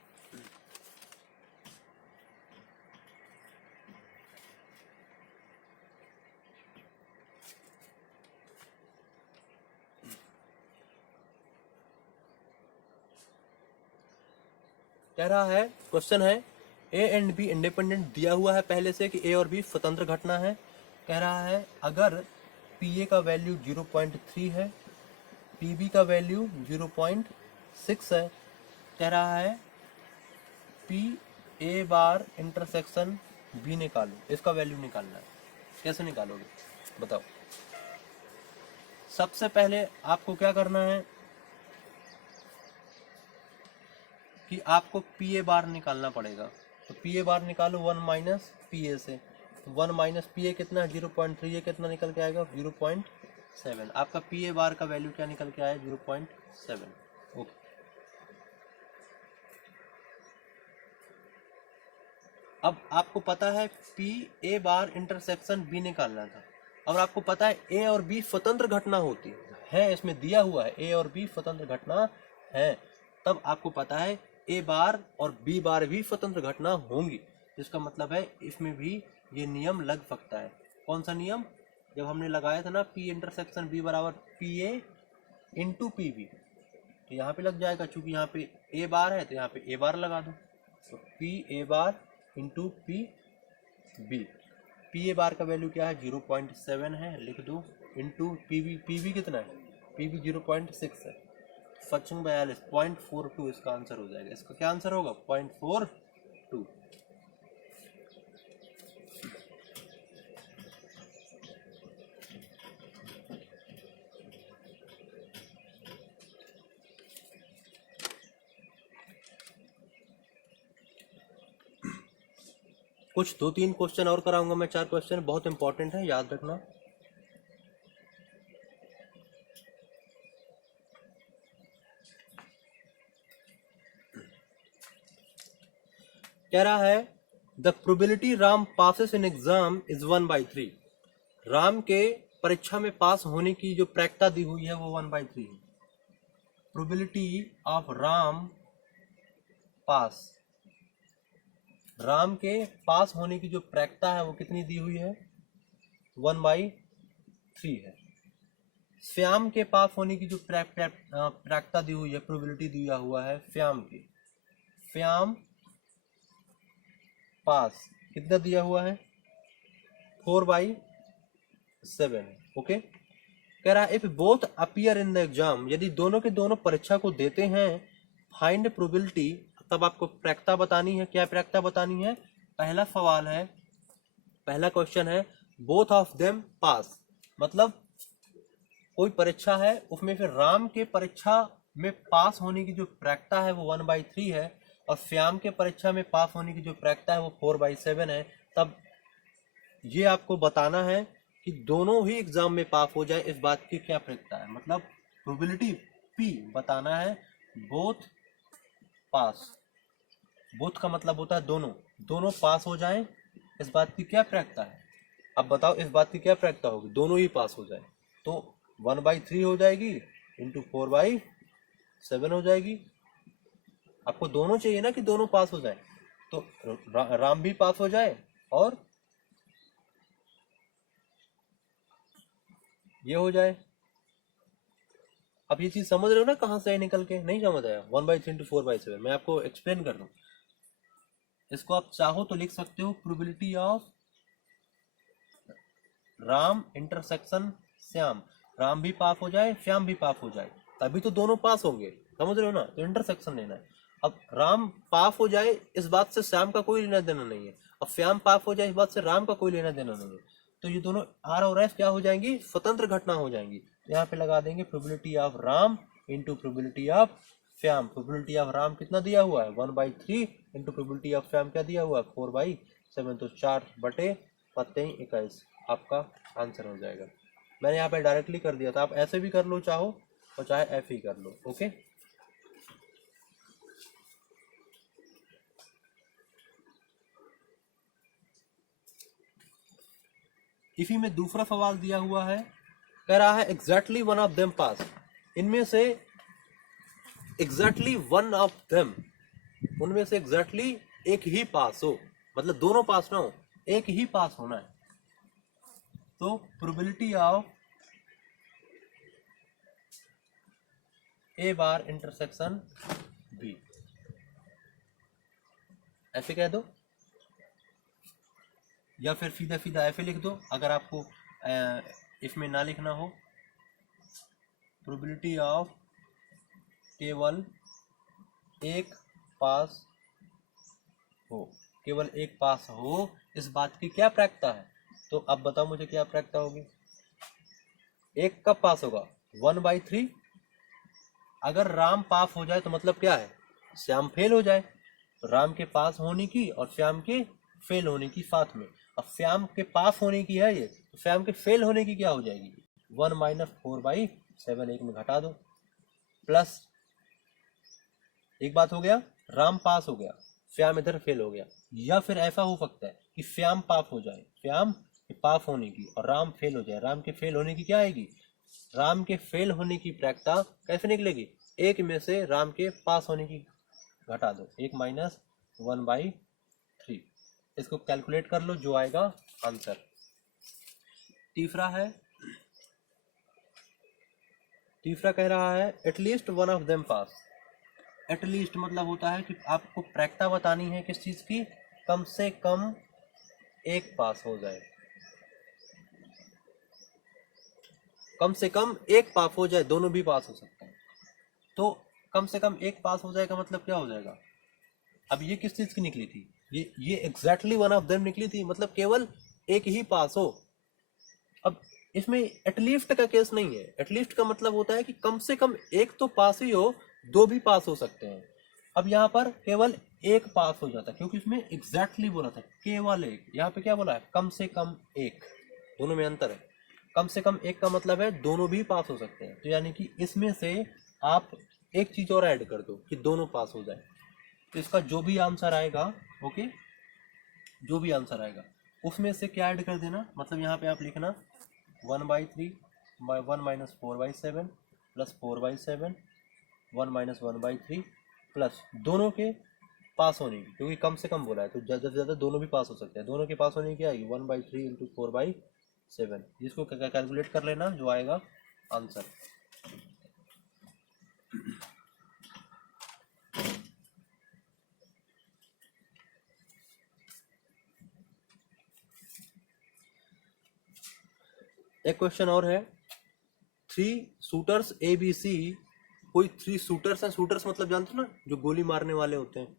कह रहा है, क्वेश्चन है ए एंड बी इंडिपेंडेंट दिया हुआ है पहले से कि ए और बी स्वतंत्र घटना है। कह रहा है अगर पी ए का वैल्यू 0.3 है, पी बी का वैल्यू 0.6 है। कह रहा है P A bar intersection B निकालो, इसका वैल्यू निकालना है। कैसे निकालोगे बताओ? सबसे पहले आपको क्या करना है कि आपको पी ए बार निकालना पड़ेगा। तो पी ए बार निकालो 1 माइनस पी ए से। तो 1 माइनस पी ए कितना है? 0.3। ये कितना निकल के आएगा? 0.7। आपका पी ए बार का वैल्यू क्या निकल के आया? 0.7। ओके, अब आपको पता है P A bar intersection B निकालना था। अब आपको पता है ए और बी स्वतंत्र घटना होती है, इसमें दिया हुआ है ए और बी स्वतंत्र घटना है। तब आपको पता है ए बार और बी बार भी स्वतंत्र घटना होंगी, जिसका मतलब है इसमें भी ये नियम लग सकता है। कौन सा नियम? जब हमने लगाया था ना पी इंटरसेक्शन बी बराबर P A into P B, तो यहाँ पे लग जाएगा। चूंकि यहाँ पे ए बार है तो यहाँ पे ए बार लगा दो, तो P A bar into P B. P A bar का वैल्यू क्या है? 0.7 है, लिख दो, इंटू पी बी कितना है? पी बी 0.6 है। 42 0.42 इसका आंसर हो जाएगा। इसका क्या आंसर होगा? 0.42। कुछ 2-3 क्वेश्चन और कराऊंगा मैं, 4 क्वेश्चन बहुत इंपॉर्टेंट है, याद रखना। कह रहा है the probability Ram passes in exam is 1/3। Ram के परीक्षा में पास होने की जो प्रायिकता दी हुई है वो 1/3 है। प्रोबेबिलिटी ऑफ राम पास, राम के पास होने की जो प्रायिकता है वो कितनी दी हुई है? 1/3 है। श्याम के पास होने की जो प्रायिकता दी हुई है, प्रोबेबिलिटी दिया हुआ है श्याम की, श्याम पास कितना दिया हुआ है? 4/7। ओके, कह रहा है if both appear in the exam, यदि दोनों के दोनों परीक्षा को देते हैं, फाइंड प्रोबेबिलिटी, तब आपको प्रायिकता बतानी है। क्या प्रायिकता बतानी है? पहला सवाल है, पहला क्वेश्चन है बोथ ऑफ देम पास, मतलब कोई परीक्षा है उसमें फिर राम के परीक्षा में पास होने की जो प्रायिकता है वो 1/3 है और श्याम के परीक्षा में पास होने की जो प्रायिकता है वो 4/7 है। तब ये आपको बताना है कि दोनों ही एग्जाम में पास हो जाए, इस बात की क्या प्रायिकता है। मतलब प्रोबेबिलिटी P बताना है, बोथ पास, बोथ का मतलब होता है दोनों, दोनों पास हो जाएं, इस बात की क्या प्रायिकता है। अब बताओ इस बात की क्या प्रायिकता होगी? दोनों ही पास हो जाए, तो 1/3 हो जाएगी इंटू 4/7 हो जाएगी। आपको दोनों चाहिए ना कि दोनों पास हो जाए, तो राम भी पास हो जाए और ये हो जाए। अब ये चीज समझ रहे हो ना कहाँ से निकल के? नहीं समझ आया? 1/3 इंटू 4/7 मैं आपको एक्सप्लेन कर दूं। इसको आप चाहो तो लिख सकते हो probability of Ram intersection Shyam, Ram भी पास हो जाए श्याम भी पास हो जाए, तभी तो दोनों पास होंगे, समझ रहे हो ना, तो इंटरसेक्शन लेना है। अब राम पास हो जाए इस बात से श्याम का कोई लेना देना नहीं है, अब श्याम पास हो जाए इस बात से राम का कोई लेना देना नहीं है, तो ये दोनों आर और एफ क्या हो जाएंगी, स्वतंत्र घटना हो जाएंगी। तो यहाँ पे लगा देंगे probability of Ram into probability of Shyam. Probability of Ram कितना दिया हुआ है 1/3 इंटू प्रोबेबिलिटी ऑफ श्याम क्या दिया हुआ है 4/7, तो 4/21 आपका आंसर हो जाएगा। मैंने यहाँ पे डायरेक्टली कर दिया था, आप ऐसे भी कर लो चाहो और चाहे ऐसे ही कर लो। ओके, इसी में दूसरा सवाल दिया हुआ है, कह रहा है exactly one of them pass, इनमें से एग्जैक्टली वन ऑफ देम, उनमें से एग्जैक्टली एक ही पास हो, मतलब दोनों पास ना हो, एक ही पास होना है। तो probability of A bar intersection B, ऐसे कह दो या फिर सीधा सीधा ऐसे लिख दो अगर आपको इसमें ना लिखना हो। प्रोबेबिलिटी ऑफ केवल एक पास हो, केवल एक पास हो, इस बात की क्या प्रायिकता है, तो अब बताओ मुझे क्या प्रायिकता होगी। एक कब पास होगा 1/3, अगर राम पास हो जाए तो मतलब क्या है श्याम फेल हो जाए, तो राम के पास होने की और श्याम के फेल होने की साथ में। अब श्याम के पास होने की है ये, तो श्याम के फेल होने की क्या हो जाएगी 1 - 4/7, एक में घटा दो, प्लस एक बात हो गया राम पास हो गया श्याम इधर फेल हो गया। या फिर ऐसा हो सकता है कि श्याम पास हो जाए, श्याम के पास होने की और राम फेल हो जाए, राम के फेल होने की क्या आएगी, राम के फेल होने की प्रायिकता कैसे निकलेगी, एक में से राम के पास होने की घटा दो, 1 - 1/3, इसको कैलकुलेट कर लो जो आएगा आंसर। तीसरा है, तीसरा कह रहा है at least one of them pass. At least मतलब होता है कि आपको प्रायिकता बतानी है किस चीज की, कम से कम एक पास हो जाए, कम से कम एक पास हो जाए, दोनों भी पास हो सकते हैं। तो कम से कम एक पास हो जाएगा मतलब क्या हो जाएगा, अब ये किस चीज की निकली थी, ये एग्जैक्टली वन ऑफ देम निकली थी, मतलब केवल एक ही पास हो। अब इसमें एटलीस्ट का केस नहीं है, एटलीस्ट का मतलब होता है कि कम से कम एक तो पास ही हो, दो भी पास हो सकते हैं। अब यहाँ पर केवल एक पास हो जाता है क्योंकि इसमें एग्जैक्टली बोला था केवल एक, यहाँ पे क्या बोला है कम से कम एक, दोनों में अंतर है। कम से कम एक का मतलब है दोनों भी पास हो सकते हैं, तो यानी कि इसमें से आप एक चीज और ऐड कर दो कि दोनों पास हो जाए। तो इसका जो भी आंसर आएगा, ओके, जो भी आंसर आएगा उसमें से क्या ऐड कर देना, मतलब यहाँ पे आप लिखना 1/3 1 - 4/7 प्लस 4/7 1 - 1/3 प्लस दोनों के पास होने की, क्योंकि कम से कम बोला है तो ज़्यादा से ज़्यादा दोनों भी पास हो सकते हैं, दोनों के पास होने की क्या आएगी 1/3 इंटू 4/7, जिसको कैलकुलेट कर लेना जो आएगा आंसर। एक क्वेश्चन और है, 3 शूटर्स ABC, कोई 3 शूटर्स हैं, शूटर्स मतलब जानते हो ना जो गोली मारने वाले होते हैं।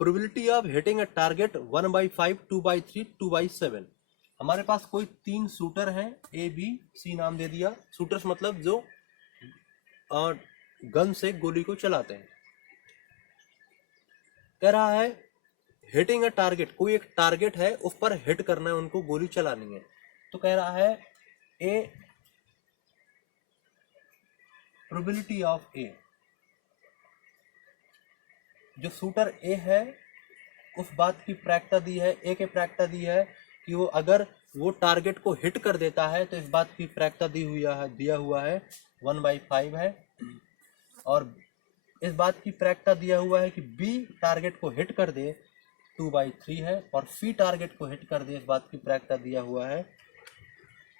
Probability of hitting a target 1/5 2/3 2/7, हमारे पास कोई 3 शूटर हैं ABC नाम दे दिया, शूटर्स मतलब जो गन से गोली को चलाते हैं। कह रहा है हिटिंग अ टारगेट, कोई एक टारगेट है उस पर हिट करना है, उनको गोली चलानी है। तो कह रहा है ए प्रोबेबिलिटी ऑफ ए, जो शूटर ए है उस बात की प्रायिकता दी है, ए के प्रायिकता दी है कि वो अगर वो टारगेट को हिट कर देता है तो इस बात की प्रायिकता दिया हुआ है 1/5 है, और इस बात की प्रायिकता दिया हुआ है कि बी टारगेट को हिट कर दे 2/3 है, और सी टारगेट को हिट कर दे इस बात की प्रायिकता दिया हुआ है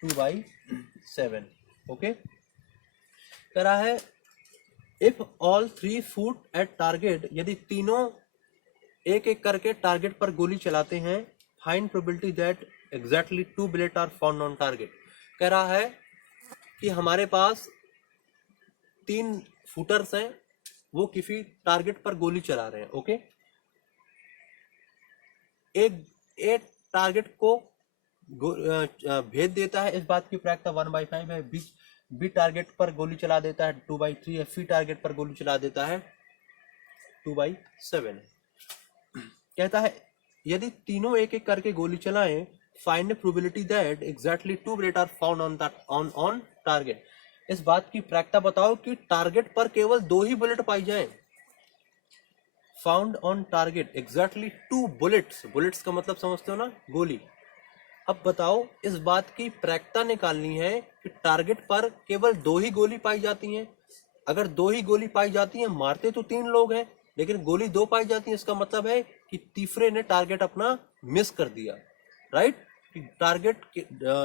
2/7। ओके, कह रहा है if all 3 shoot at target, यदि तीनों एक एक करके टारगेट पर गोली चलाते हैं, find probability that exactly 2 bullets are found on target। कह रहा है कि हमारे पास 3 शूटर्स हैं, वो किसी टारगेट पर गोली चला रहे हैं। ओके, एक टारगेट को भेद देता है, इस बात की प्रायिकता 1/5 है। बी टारगेट पर गोली चला देता है 2/3 है। सी टारगेट पर गोली चला देता है 2/7 है। कहता है यदि तीनों एक एक करके गोली चलाएं, find probability that exactly 2 bullet are found on target. इस बात की प्रायिकता बताओ कि टारगेट पर केवल 2 ही बुलेट पाई जाएं। Found on target exactly 2 bullets, bullets का मतलब समझते हो ना, गोली। अब बताओ इस बात की प्रायिकता निकालनी है कि टारगेट पर केवल 2 ही गोली पाई जाती हैं। अगर 2 ही गोली पाई जाती हैं, मारते तो 3 लोग हैं, लेकिन गोली 2 पाई जाती है, इसका मतलब है कि तीसरे ने टारगेट अपना मिस कर दिया। राइट, टारगेट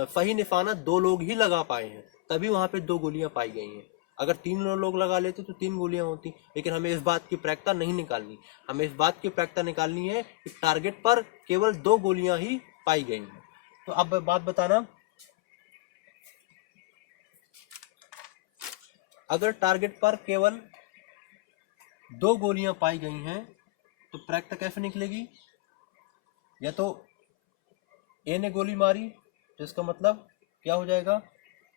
सही निशाना 2 लोग ही लगा पाए हैं, तभी वहां पे 2 गोलियां पाई गई हैं। अगर 3 लोग लगा लेते तो 3 गोलियां होती, लेकिन हमें इस बात की प्रायिकता नहीं निकालनी। हमें इस बात की प्रायिकता निकालनी है कि टारगेट पर केवल 2 गोलियां ही पाई गई हैं। तो अब बात बताना, अगर टारगेट पर केवल 2 गोलियां पाई गई हैं तो प्रायिकता कैसे निकलेगी? या तो ए ने गोली मारी तो इसका मतलब क्या हो जाएगा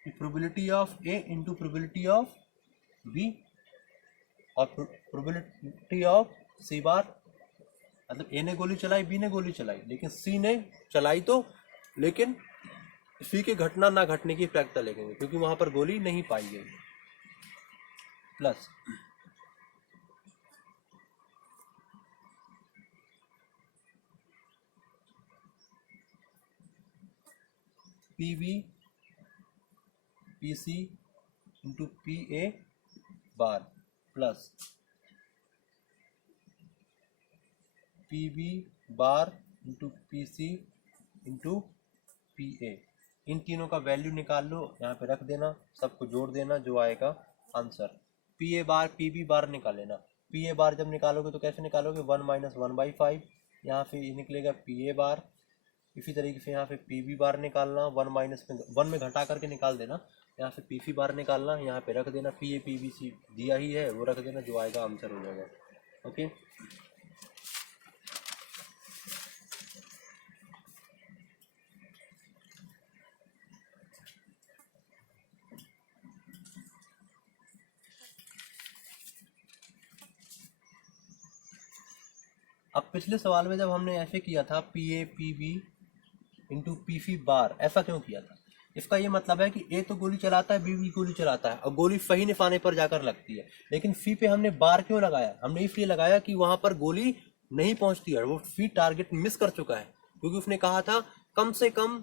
कि probability of A into probability of B, और प्रोबेबिलिटी ऑफ सी बार, मतलब ए ने गोली चलाई, बी ने गोली चलाई, लेकिन सी ने चलाई तो, लेकिन सी की घटना ना घटने की प्रायिकता लेंगे क्योंकि वहां पर गोली नहीं पाई गई। Plus P B P C into P A bar plus P B bar into P C into P A. इन तीनों का वैल्यू निकाल लो, यहाँ पे रख देना, सबको जोड़ देना, जो आएगा answer. P A bar P B bar निकाल लेना। पी ए बार जब निकालोगे तो कैसे निकालोगे? 1 - 1/5, यहाँ पे निकलेगा पी ए बार। इसी तरीके से यहाँ पे पी बी बार निकालना, 1 में घटा करके निकाल देना, यहाँ से पी सी बार निकालना, यहाँ पे रख देना, P A P B C दिया ही है वो रख देना, जो आएगा आंसर हो जाएगा। ओके, अब पिछले सवाल में जब हमने ऐसे किया था P A P B into P C bar, ऐसा क्यों किया था? इसका ये मतलब है कि ए तो गोली चलाता है, बी भी गोली चलाता है, और गोली सही निशाने पर जाकर लगती है, लेकिन सी पे हमने बार क्यों लगाया? हमने इसलिए लगाया कि वहां पर गोली नहीं पहुंचती है, वो सी टारगेट मिस कर चुका है, क्योंकि उसने कहा था कम से कम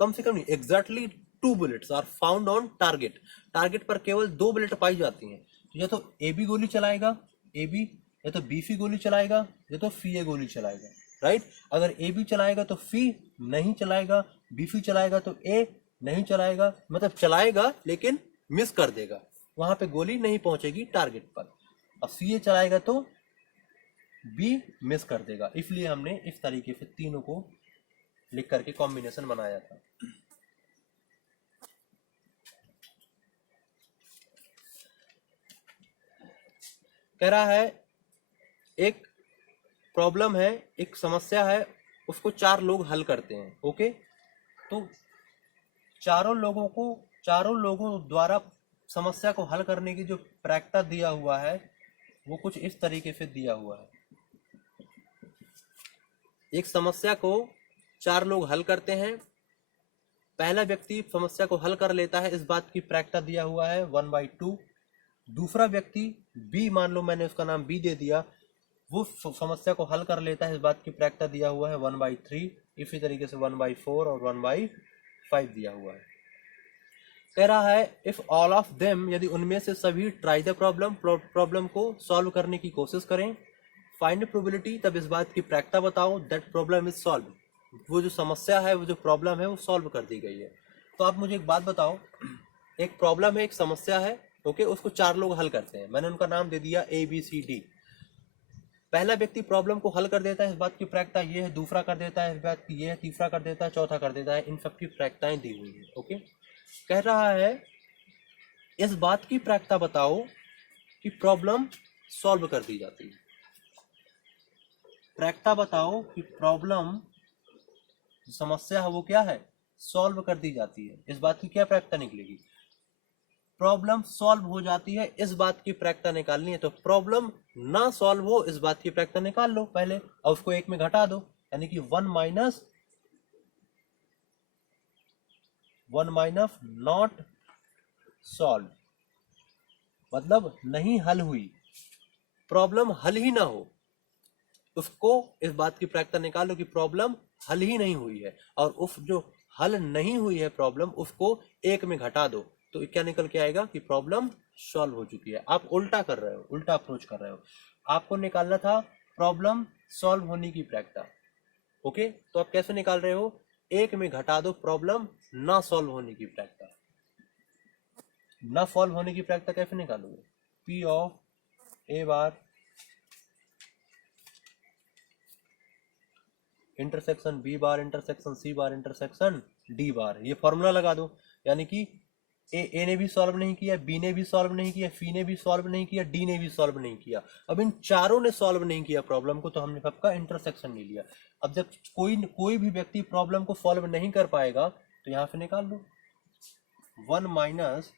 नहीं, exactly 2 bullets are found on target. Target पर केवल 2 बुलेट पाई जाती हैं। तो या तो ए बी गोली चलाएगा, ए बी, या तो बी सी गोली चलाएगा, या तो सी ए गोली चलाएगा। राइट, अगर ए बी चलाएगा तो सी नहीं चलाएगा, बी सी चलाएगा तो ए नहीं चलाएगा, मतलब चलाएगा लेकिन मिस कर देगा, वहां पे गोली नहीं पहुंचेगी टारगेट पर। अब सी ए चलाएगा तो बी मिस कर देगा, इसलिए हमने इस तरीके से तीनों को लिख करके कॉम्बिनेशन बनाया था। कह रहा है एक प्रॉब्लम है, एक समस्या है, उसको 4 लोग हल करते हैं। ओके, तो चारों लोगों द्वारा समस्या को हल करने की जो प्रायिकता दिया हुआ है वो कुछ इस तरीके से दिया हुआ है। एक समस्या को 4 लोग हल करते हैं, पहला व्यक्ति समस्या को हल कर लेता है, इस बात की प्रायिकता दिया हुआ है 1/2। दूसरा व्यक्ति बी, मान लो मैंने उसका नाम बी दे दिया, वो समस्या को हल कर लेता है, इस बात की प्रायिकता दिया हुआ है 1/3। इसी तरीके से 1/4 और 1/5 दिया हुआ है। कह रहा है इफ ऑल ऑफ देम, यदि उनमें से सभी ट्राई द प्रॉब्लम को सॉल्व करने की कोशिश करें, फाइंड प्रोबेबिलिटी, तब इस बात की प्रायिकता बताओ दैट प्रॉब्लम इज सॉल्व, वो जो समस्या है, वो जो प्रॉब्लम है वो सॉल्व कर दी गई है। तो आप मुझे एक बात बताओ, एक प्रॉब्लम है, एक समस्या है, ओके, उसको 4 लोग हल करते हैं, मैंने उनका नाम दे दिया ए बी सी डी। पहला व्यक्ति प्रॉब्लम को हल कर देता है, इस बात की प्रायिकता ये है, दूसरा कर देता है इस बात की ये है, तीसरा कर देता है, चौथा कर देता है, इन सब की प्रायिकताएं दी हुई है। ओके, कह रहा है इस बात की प्रायिकता बताओ कि प्रॉब्लम सॉल्व कर दी जाती है। प्रायिकता बताओ कि प्रॉब्लम समस्या है वो क्या है, सॉल्व कर दी जाती है। इस बात की क्या प्रायिकता निकलेगी, प्रॉब्लम सॉल्व हो जाती है, इस बात की प्रायिकता निकालनी है। तो प्रॉब्लम ना सॉल्व हो इस बात की प्रायिकता निकाल लो पहले और उसको एक में घटा दो, यानी कि 1 माइनस नॉट सॉल्व, मतलब नहीं हल हुई, प्रॉब्लम हल ही ना हो, उसको इस बात की प्रायिकता निकालो कि प्रॉब्लम हल ही नहीं हुई है, और उस जो हल नहीं हुई है प्रॉब्लम उसको एक में घटा दो, तो क्या निकल के आएगा कि प्रॉब्लम सॉल्व हो चुकी है। आप उल्टा कर रहे हो, उल्टा अप्रोच कर रहे हो। आपको निकालना था प्रॉब्लम सॉल्व होने की प्रायिकता। ओके, तो आप कैसे निकाल रहे हो, एक में घटा दो प्रॉब्लम ना सॉल्व होने की प्रायिकता। ना सॉल्व होने की प्रायिकता कैसे निकालोगे, P of A bar intersection B bar intersection C bar intersection D bar, ये फॉर्मूला लगा दो। यानी कि ए ने भी सॉल्व नहीं किया, बी ने भी सॉल्व नहीं किया, सी ने भी सॉल्व नहीं किया, डी ने भी सॉल्व नहीं किया। अब इन चारों ने सॉल्व नहीं किया प्रॉब्लम को, तो हमने सबका इंटरसेक्शन ले लिया। अब जब कोई भी व्यक्ति प्रॉब्लम को सॉल्व नहीं कर पाएगा तो यहाँ से निकाल लो 1 माइनस,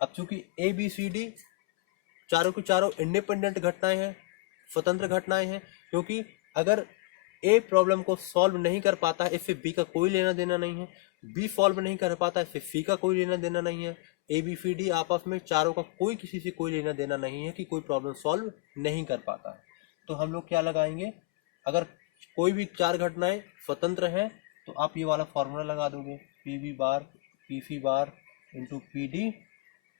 अब चूंकि ए बी सी डी चारों की चारों इंडिपेंडेंट घटनाएं हैं, स्वतंत्र घटनाएं हैं, क्योंकि अगर ए प्रॉब्लम को सॉल्व नहीं कर पाता है इससे बी का कोई लेना देना नहीं है, बी सॉल्व नहीं कर पाता इससे सी का कोई लेना देना नहीं है, ए बी सी डी आपस में चारों का कोई किसी से कोई लेना देना नहीं है कि कोई प्रॉब्लम सॉल्व नहीं कर पाता है। तो हम लोग क्या लगाएंगे, अगर कोई भी चार घटनाएं स्वतंत्र हैं तो आप ये वाला फॉर्मूला लगा दोगे, P B bar P C bar into P D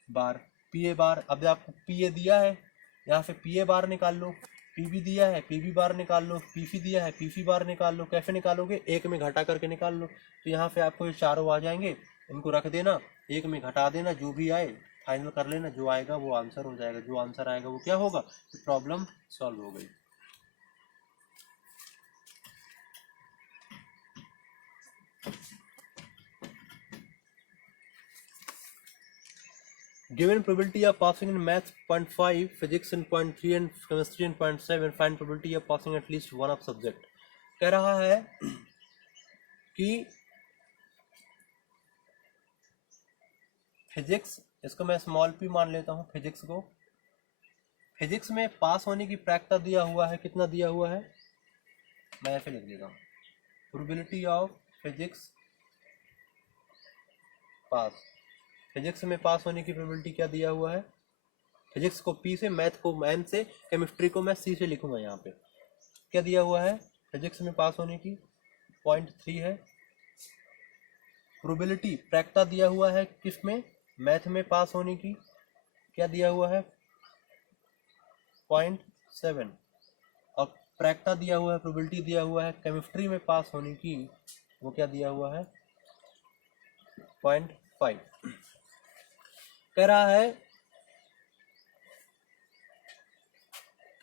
bar P A bar. अब आपको पी ए दिया है, यहाँ से पी ए बार निकाल लो, पी बी दिया है पी बी बार निकाल लो, पी सी दिया है पी सी बार निकाल लो। कैसे निकालोगे, एक में घटा करके निकाल लो। तो यहाँ से आपको ये चारों आ जाएंगे, इनको रख देना, एक में घटा देना, जो भी आए फाइनल कर लेना, जो आएगा वो आंसर हो जाएगा। जो आंसर आएगा वो क्या होगा, तो प्रॉब्लम सॉल्व हो गई। Given probability of passing in math 0.5, physics in 0.3 and chemistry in 0.7, find probability of passing at least one of subject। कह रहा है कि फिजिक्स, इसको मैं स्मॉल पी मान लेता हूँ, फिजिक्स को, फिजिक्स में पास होने की प्रायिकता दिया हुआ है, कितना दिया हुआ है, मैं ऐसे लिख देता हूँ, probability of physics pass, physics में पास होने की प्रोबेबिलिटी क्या दिया हुआ है, फिजिक्स को पी से, मैथ को एम से, केमिस्ट्री को मैं सी से लिखूंगा। यहाँ पे क्या दिया हुआ है, फिजिक्स में पास होने की 0.3 है, प्रोबेबिलिटी प्रायिकता दिया हुआ है किसमें, मैथ में पास होने की, क्या दिया हुआ है 0.7, और प्रायिकता दिया हुआ है, प्रोबेबिलिटी दिया हुआ है केमिस्ट्री में पास होने की, वो क्या दिया हुआ है 0.5। कह रहा है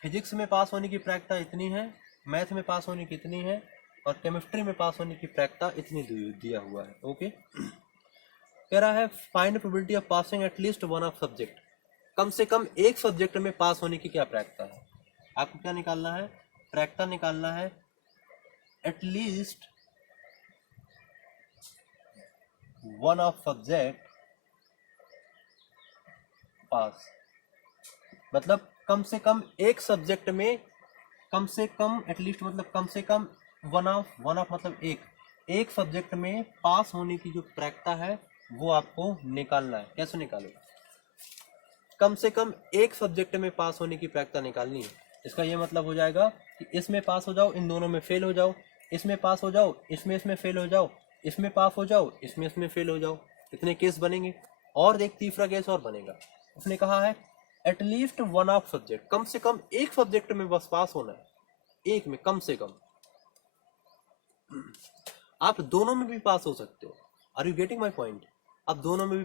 फिजिक्स में पास होने की प्रायिकता इतनी है, मैथ में पास होने की इतनी है, और केमिस्ट्री में पास होने की प्रायिकता इतनी दिया हुआ है। ओके, कह रहा है find probability of passing at least one of subject, कम से कम एक सब्जेक्ट में पास होने की क्या प्रायिकता है। आपको क्या निकालना है, प्रायिकता निकालना है एटलीस्ट वन ऑफ सब्जेक्ट पास, मतलब कम से कम एक सब्जेक्ट में, कम से कम एटलीस्ट मतलब कम से कम वन ऑफ मतलब एक सब्जेक्ट में पास होने की जो प्रायिकता है वो आपको निकालना है। कैसे निकालोगे, कम से कम एक सब्जेक्ट में पास होने की प्रायिकता निकालनी है। इसका ये मतलब हो जाएगा कि इसमें पास हो जाओ, इन दोनों में फेल हो जाओ, इसमें पास हो जाओ, इसमें फेल हो जाओ, इसमें पास हो जाओ, इसमें फेल हो जाओ। इतने केस बनेंगे, और एक तीसरा केस और बनेगा। उसने कहा है एटलीस्ट वन ऑफ सब्जेक्ट, कम से कम एक सब्जेक्ट में बस पास होना है, एक में कम से कम। आप दोनों में भी पास हो सकते हो, are you getting my point, आप दोनों में भी